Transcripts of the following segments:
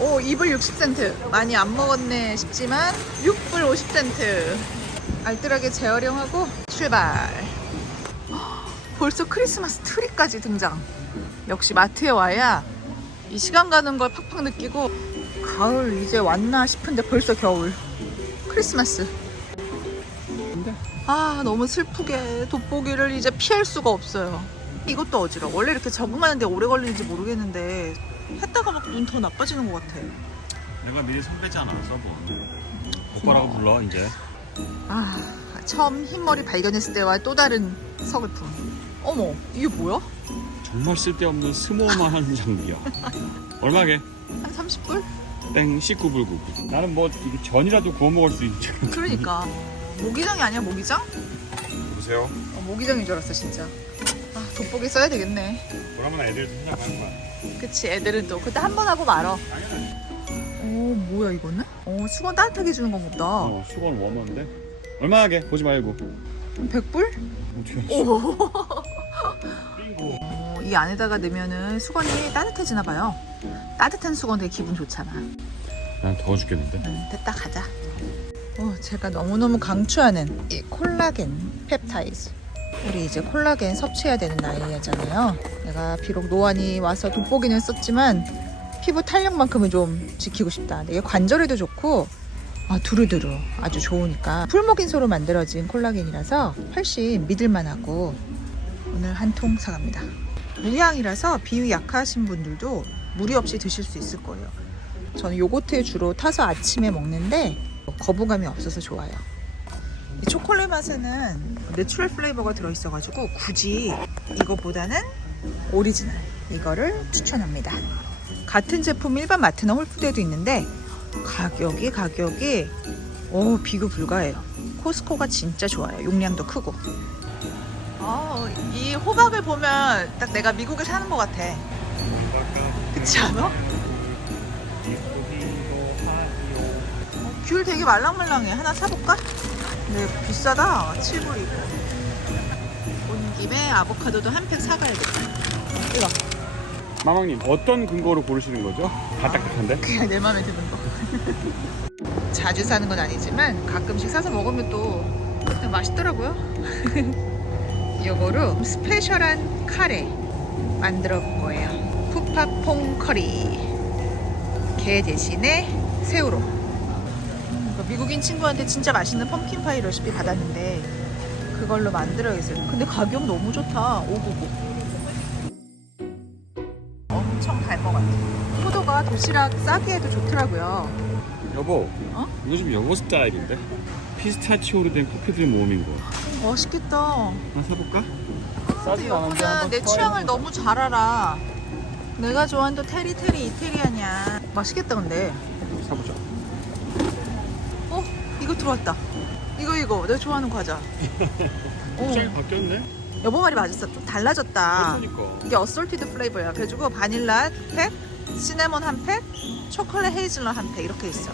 오, 2불 60센트. 많이 안 먹었네 싶지만 6불 50센트. 알뜰하게 재활용하고 출발. 헉, 벌써 크리스마스 트리까지 등장. 역시 마트에 와야 이 시간 가는 걸 팍팍 느끼고 가을 이제 왔나 싶은데 벌써 겨울. 크리스마스. 아 너무 슬프게 돋보기를 이제 피할 수가 없어요 이것도 어지러 워 원래 이렇게 적응하는데 오래 걸리는지 모르겠는데 했다가 막 눈 더 나빠지는 것 같아 내가 미리 선배잖아, 서브. 오빠라고 불러, 이제. 아 처음 흰머리 발견했을 때와 또 다른 서글픔 어머 이게 뭐야? 정말 쓸데없는 스모만한 장비야. 얼마게? 한 30불? 땡, 19불 9. 나는 뭐, 이게 전이라도 구워 먹을 수 있지. 그러니까 모기장이 아니야 모기장? 보세요. 어, 모기장인 줄 알았어 진짜 아 돋보기 써야 되겠네 그러면 애들도 생각하는 거야. 그치 애들은 또 그때 한 번 하고 말어 오 뭐야 이거는? 어 수건 따뜻하게 주는 건가 보다 어, 수건 워머인데. 얼마게? 보지 말고. 100불? 어떻게 알았어? 오. 빙고. 어, 이 안에다가 넣으면은 수건이 따뜻해지나 봐요. 따뜻한 수건 되게 기분 좋잖아. 난 더워 죽겠는데. 응, 됐다 가자. 어, 제가 너무너무 강추하는 이 콜라겐 펩타이즈. 우리 이제 콜라겐 섭취해야 되는 나이잖아요. 내가 비록 노안이 와서 돋보기는 썼지만 피부 탄력만큼은 좀 지키고 싶다. 이게 관절에도 좋고 아, 두루두루 아주 좋으니까 풀목인소로 만들어진 콜라겐이라서 훨씬 믿을만하고 오늘 한 통 사갑니다. 무향이라서 비위 약하신 분들도 무리 없이 드실 수 있을 거예요. 저는 요거트에 주로 타서 아침에 먹는데 거부감이 없어서 좋아요. 이 초콜릿 맛에는 내추럴 플레이버가 들어있어가지고 굳이 이거보다는 오리지널 이거를 추천합니다. 같은 제품 일반 마트나 홀푸드에도 있는데 가격이 가격이 오 비교 불가해요. 코스코가 진짜 좋아요. 용량도 크고. 어, 이 호박을 보면 딱 내가 미국에 사는 것 같아. 그렇지 않아? 어, 귤 되게 말랑말랑해. 하나 사볼까? 네, 비싸다. 7불이고. 온 김에 아보카도도 한 팩 사가야겠다. 이거. 마망님, 어떤 근거로 고르시는 거죠? 다 딱딱한데? 그냥 내 마음에 드는 거. 자주 사는 건 아니지만 가끔씩 사서 먹으면 또 그냥 맛있더라고요. 이거로 스페셜한 카레 만들어 볼 거예요. 푸파퐁 커리. 게 대신에 새우로. 그 미국인 친구한테 진짜 맛있는 펌킨 파이 레시피 받았는데 그걸로 만들어야겠어요. 근데 가격 너무 좋다. 599. 엄청 달것 같아. 포도가 도시락 싸기에도 좋더라고요. 여보, 어? 이거 좀 여보 스타일인데? 피스타치오로 된 커피들 모음인 거. 맛있겠다. 하나 사볼까? 근데 여보는 내 취향을 너무 잘 알아. 내가 좋아하는 또 테리 테리 이태리아냐. 맛있겠다 근데. 사보자. 어? 이거 들어왔다. 이거 이거 내가 좋아하는 과자. 갑자기 어. 바뀌었네? 여보 말이 맞았어. 좀 달라졌다. 그러니까. 이게 어솔티드 플레이버야. 그래가지고 바닐라 두 팩, 시네몬 한 팩, 초콜릿 헤이즐넛 한 팩 이렇게 있어.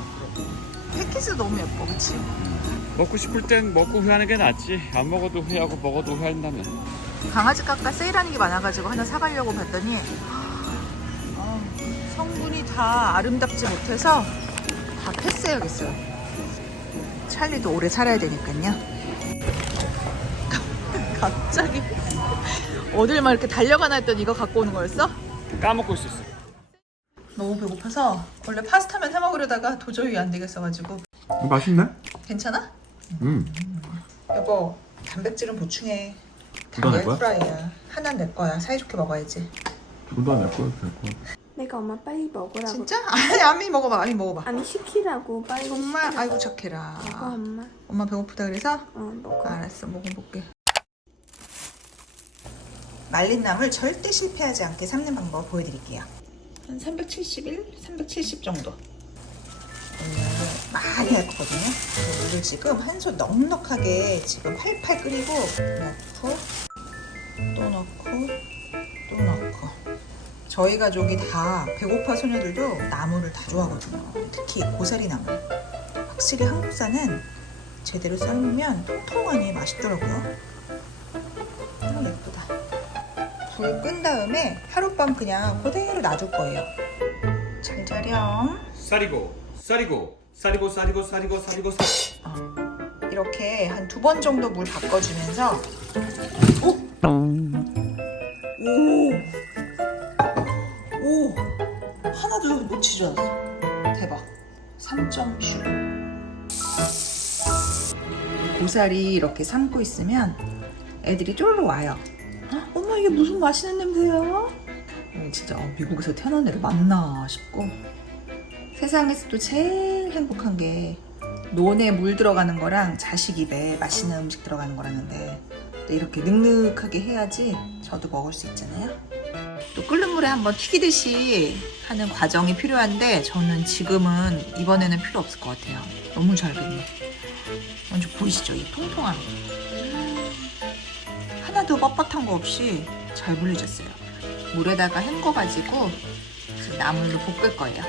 패키지도 너무 예뻐, 그치? 먹고 싶을 땐 먹고 후회하는 게 낫지. 안 먹어도 후회하고 먹어도 후회한다면. 강아지 깎아 세일하는 게 많아가지고 하나 사가려고 봤더니 아, 성분이 다 아름답지 못해서 다 패스해야겠어요. 찰리도 오래 살아야 되니까요. 갑자기 어딜 막 이렇게 달려가나 했더니 이거 갖고 오는 거였어? 까먹고 있었어. 너무 배고파서 원래 파스타면 해 먹으려다가 도저히 안 되겠어가지고 맛있네? 괜찮아? 음. 여보 단백질은 보충해. 내 달걀 거야? 프라이야. 하나는 내 거야. 사이좋게 먹어야지. 둘 다내 거야, 내 거야. 내가 엄마 빨리 먹으라고. 진짜? 아니 아미 먹어봐. 아미 먹어봐. 아니 시키라고 빨리. 정말 시키라고. 아이고 착해라. 먹어 엄마. 엄마 배고프다 그래서? 어 먹어. 알았어 먹어볼게. 말린 나물 절대 실패하지 않게 삶는 방법 보여드릴게요. 한 371, 370 정도. 오늘 많이 할 거거든요. 그래서 물을 지금 한 손 넉넉하게 지금 팔팔 끓이고 넣고 또 넣고 또 넣고 저희 가족이 다 배고파 소녀들도 나물을 다 좋아하거든요. 특히 고사리 나물. 확실히 한국산은 제대로 삶으면 통통하니 맛있더라고요. 너무 예쁘다. 불 끈 다음에 하룻밤 그냥 그대로 놔둘 거예요. 잘 자렴. 쌀이고 쌀이고 쌀이고 쌀이고 쌀이고 쌀이고 쌀. 어, 이렇게 한 두 번 정도 물 바꿔주면서 오! 놓치지 않았어 대박. 3.슈. 고사리 이렇게 삶고 있으면 애들이 쫄러 와요. 헉, 엄마 이게 무슨 맛있는 냄새야? 어, 진짜 어, 미국에서 태어난 애를 맞나 싶고. 세상에서도 제일 행복한 게 논에 물 들어가는 거랑 자식 입에 맛있는 음식 들어가는 거라는데 또 이렇게 눅눅하게 해야지 저도 먹을 수 있잖아요. 또 끓는 물에 한번 튀기듯이 하는 과정이 필요한데 저는 지금은 이번에는 필요 없을 것 같아요. 너무 잘 됐네. 먼저 보이시죠? 이 통통함. 음, 하나도 뻣뻣한 거 없이 잘 불려졌어요. 물에다가 헹궈가지고 나물로 볶을 거예요.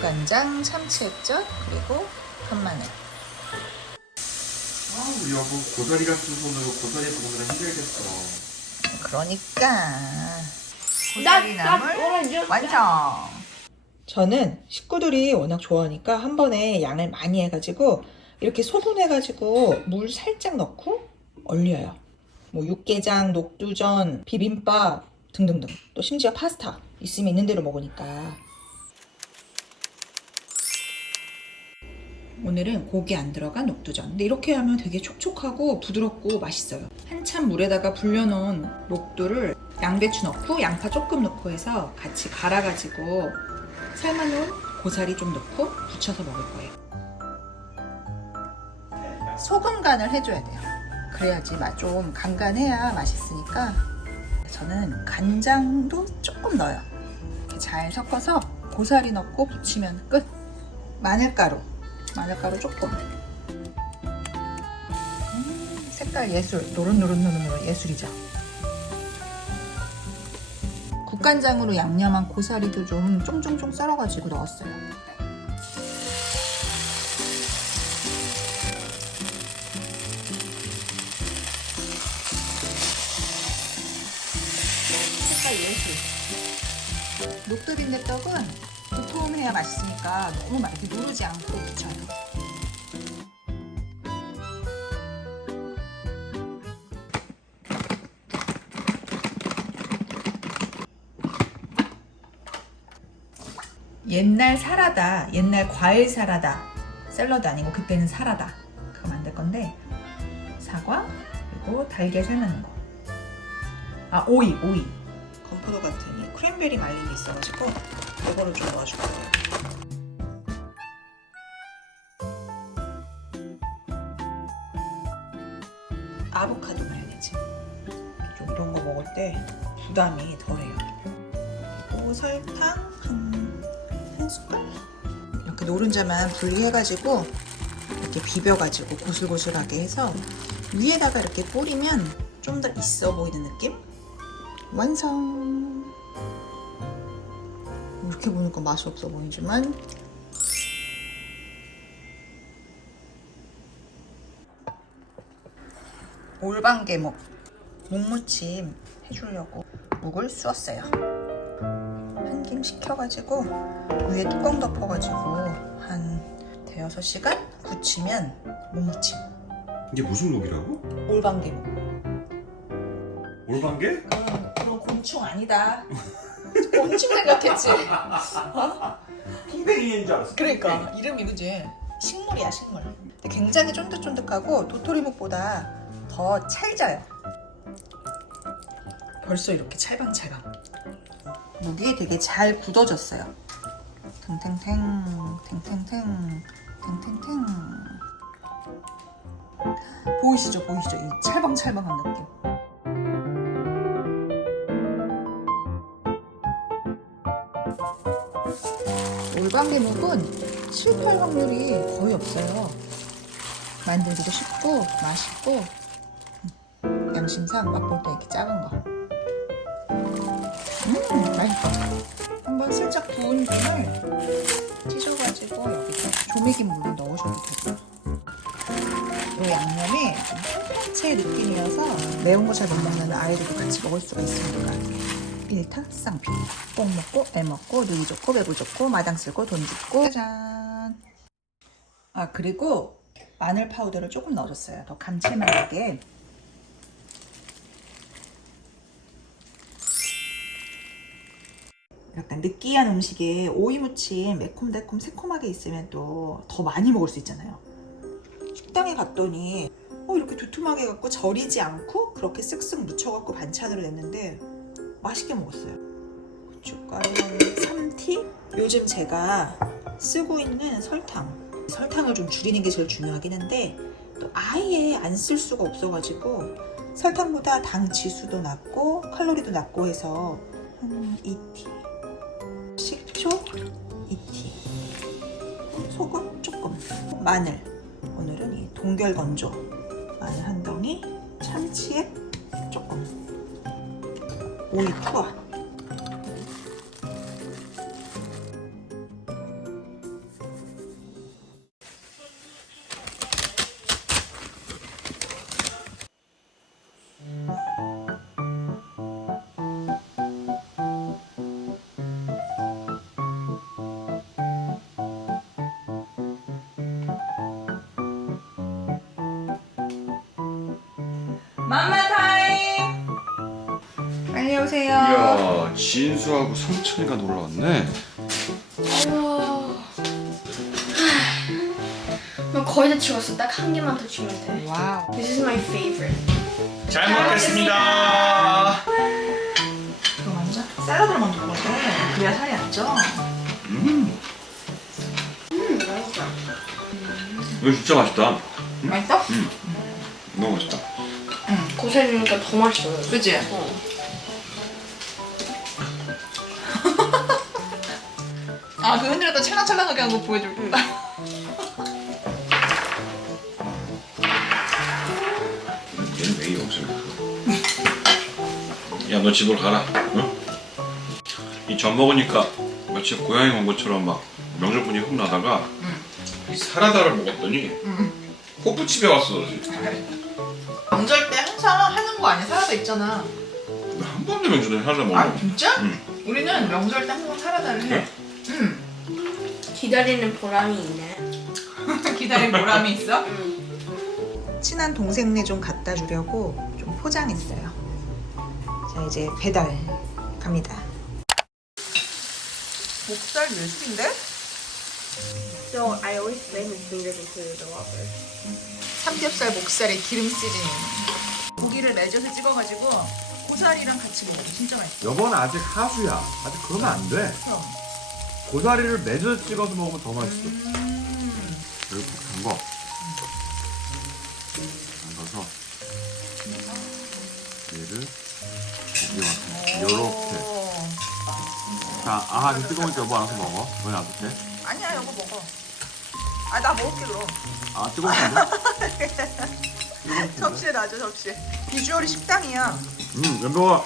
간장, 참치액젓, 그리고 간마늘. 아 우리 여보 고사리 같은 손으로 고사리 볶느라 힘들겠어. 그러니까 고사리 나물 완성. 저는 식구들이 워낙 좋아하니까 한 번에 양을 많이 해가지고 이렇게 소분해가지고 물 살짝 넣고 얼려요. 뭐 육개장, 녹두전, 비빔밥 등등등. 또 심지어 파스타 있으면 있는 대로 먹으니까. 오늘은 고기 안 들어간 녹두전. 근데 이렇게 하면 되게 촉촉하고 부드럽고 맛있어요. 한참 물에다가 불려놓은 녹두를 양배추 넣고 양파 조금 넣고 해서 같이 갈아가지고 삶아놓은 고사리 좀 넣고 부쳐서 먹을 거예요. 소금 간을 해줘야 돼요. 그래야지 맛 좀 간간해야 맛있으니까 저는 간장도 조금 넣어요. 이렇게 잘 섞어서 고사리 넣고 부치면 끝. 마늘가루, 마늘가루 조금. 음, 색깔 예술, 노릇노릇노릇노릇 예술이죠. 국간장으로 양념한 고사리도 좀 쫑쫑쫑 썰어가지고 넣었어요. 색깔 예술. 녹두빈대 떡은 해야 맛있으니까 너무 막 이렇게 누르지 않고 부쳐요. 옛날 사라다, 옛날 과일 사라다, 샐러드 아니고 그때는 사라다. 그거 만들 건데 사과 그리고 달걀 삶는 거. 아 오이, 오이. 건포도 같은 이 크랜베리 말린 게 있어가지고 이거를 좀 거예요. 아보카도 마요네즈. 좀 이런 거 먹을 때 부담이 덜해요. 그리고 설탕 한, 한 숟갈? 이렇게 노른자만 분리해가지고 이렇게 비벼가지고 고슬고슬하게 해서 위에다가 이렇게 뿌리면 좀 더 있어 보이는 느낌? 완성! 이렇게 보니까 맛이 없어 보이지만 올방개목 목무침 해주려고 묵을 쑤었어요. 한 김 식혀가지고 위에 뚜껑 덮어가지고 한 대여섯 시간 굳히면 목무침 이게 무슨 녹이라고? 올방개목 올방개? 그런, 그런 곤충 아니다. 곤충 생각했지. 풍뎅이인 줄 알았어. 그러니까 이름이 그지 식물이야 식물. 근데 굉장히 쫀득쫀득하고 도토리묵보다 더 찰져요. 벌써 이렇게 찰방찰방. 무기 되게 잘 굳어졌어요. 탱탱탱 탱탱탱 탱탱탱. 보이시죠 보이시죠 이 찰방찰방한 느낌. 올방개묵은 실패할 확률이 거의 없어요. 만들기도 쉽고 맛있고 음, 양심상 맛볼 때 이렇게 작은 거. 음 맛있다. 한번 살짝 부은 김을 찢어가지고 여기다 조미김 물론 넣으셔도 되고. 이 양념이 좀 생채 느낌이어서 매운 거 잘 못 먹는 아이들도 같이 먹을 수가 있으니까. 1타 쌍피. 뽕 먹고, 애 먹고, 누이 좋고, 배부 좋고, 마당 쓸고, 돈 죽고. 짜잔. 아, 그리고 마늘 파우더를 조금 넣어줬어요. 더 감칠맛나게. 약간 느끼한 음식에 오이 무침 매콤달콤 새콤하게 있으면 또 더 많이 먹을 수 있잖아요. 식당에 갔더니 어, 이렇게 두툼하게 갖고 절이지 않고 그렇게 쓱쓱 묻혀갖고 반찬으로 냈는데 맛있게 먹었어요. 고춧가루 3티? 요즘 제가 쓰고 있는 설탕. 설탕을 좀 줄이는 게 제일 중요하긴 한데 또 아예 안 쓸 수가 없어가지고 설탕보다 당 지수도 낮고 칼로리도 낮고 해서 한 2티. 식초 2티. 소금 조금. 마늘. 오늘은 이 동결 건조. 마늘 한 덩이. 참치액 조금. 오이 투하. 맘마 타임. 빨리 오세요. 이야 진수하고 성철이가 놀러 왔네. 우와. 나 거의 다 치웠어. 딱 한 개만 더 치면 돼. 와우. This is my favorite. 잘 먹겠습니다. 이거 먼저 샐러드를 먼저 먹어야 돼. 그래야 살이 안 쪄. 음 음, 맛있다. 이거 진짜 맛있다. 맛있어? 너무 맛있다. 고사리 넣으니까 더 맛있어요. 그치? 어. 아, 그 흔들었다 찰랑찰랑하게 한 거 보여줄게. 얘는 왜 이거 없어? 야너 집으로 가라. 응? 이 전 먹으니까 마치 고향에 온 것처럼 막 명절 분이 훅 나다가 이 사라다를 먹었더니 호프집에 왔어. 명절 때 항상 하는 거 아니야? 사라다 있잖아. 한 번도 명절에 사라다 아, 먹는 진짜? 응. 우리는 명절 때 항상 사라다를 해. 그래? 응. 기다리는 보람이 있네. 기다린 보람이 있어? 음. 친한 동생네 좀 갖다 주려고 좀 포장했어요. 자, 이제 배달 갑니다. 목살 예술인데? So I always his fingers into the water. 삼겹살 목살에 기름 시즈닝. 고기를 맺어서 찍어가지고 고사리랑 같이 먹어. 진짜 맛있어. 여보는 아직 하수야. 아직 그러면 안 돼. 고사리를 매져 찍어서 먹으면 더 맛있어. 음. 이렇게 담궈. 담가서 얘를 고기와 같이 이렇게. 오. 자, 아, 이거 뜨거우니까 여보 알아서 먹어. 왜 놔둘게? 아니야, 여보 먹어. 아, 나 먹을게 그럼. 아, 뜨거운데? 접시에 놔줘, 접시에. 비주얼이 식당이야. 음, 여보가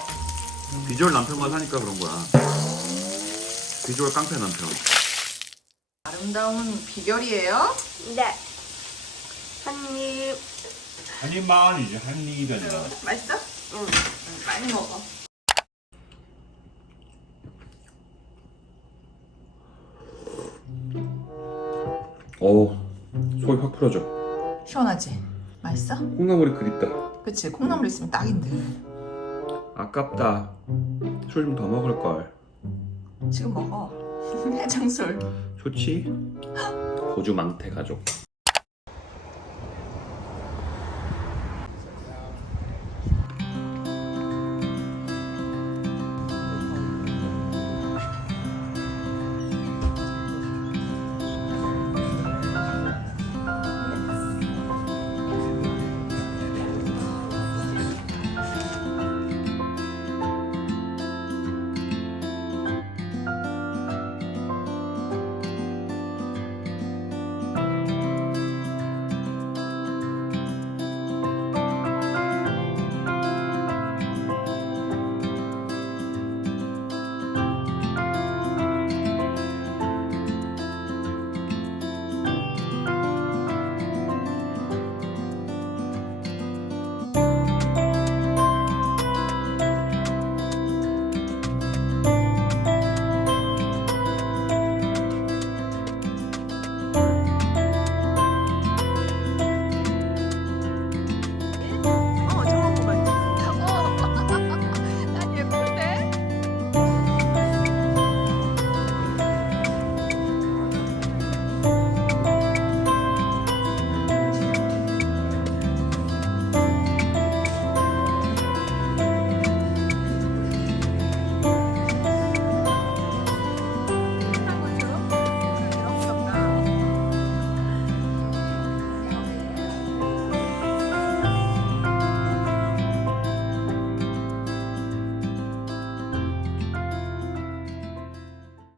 비주얼 남편만 사니까 그런 거야. 비주얼 깡패 남편. 아름다운 비결이에요. 네. 한 입. 한 입만 아니지, 한 입이 아니라. 맛있어? 응. 많이 먹어. 오 속이 확 풀어져. 시원하지? 맛있어? 콩나물이 그립다. 그치, 콩나물 있으면 딱인데. 아깝다. 술 좀 더 먹을 걸. 지금 먹어. 해장술. 좋지? 고주 망태 가족.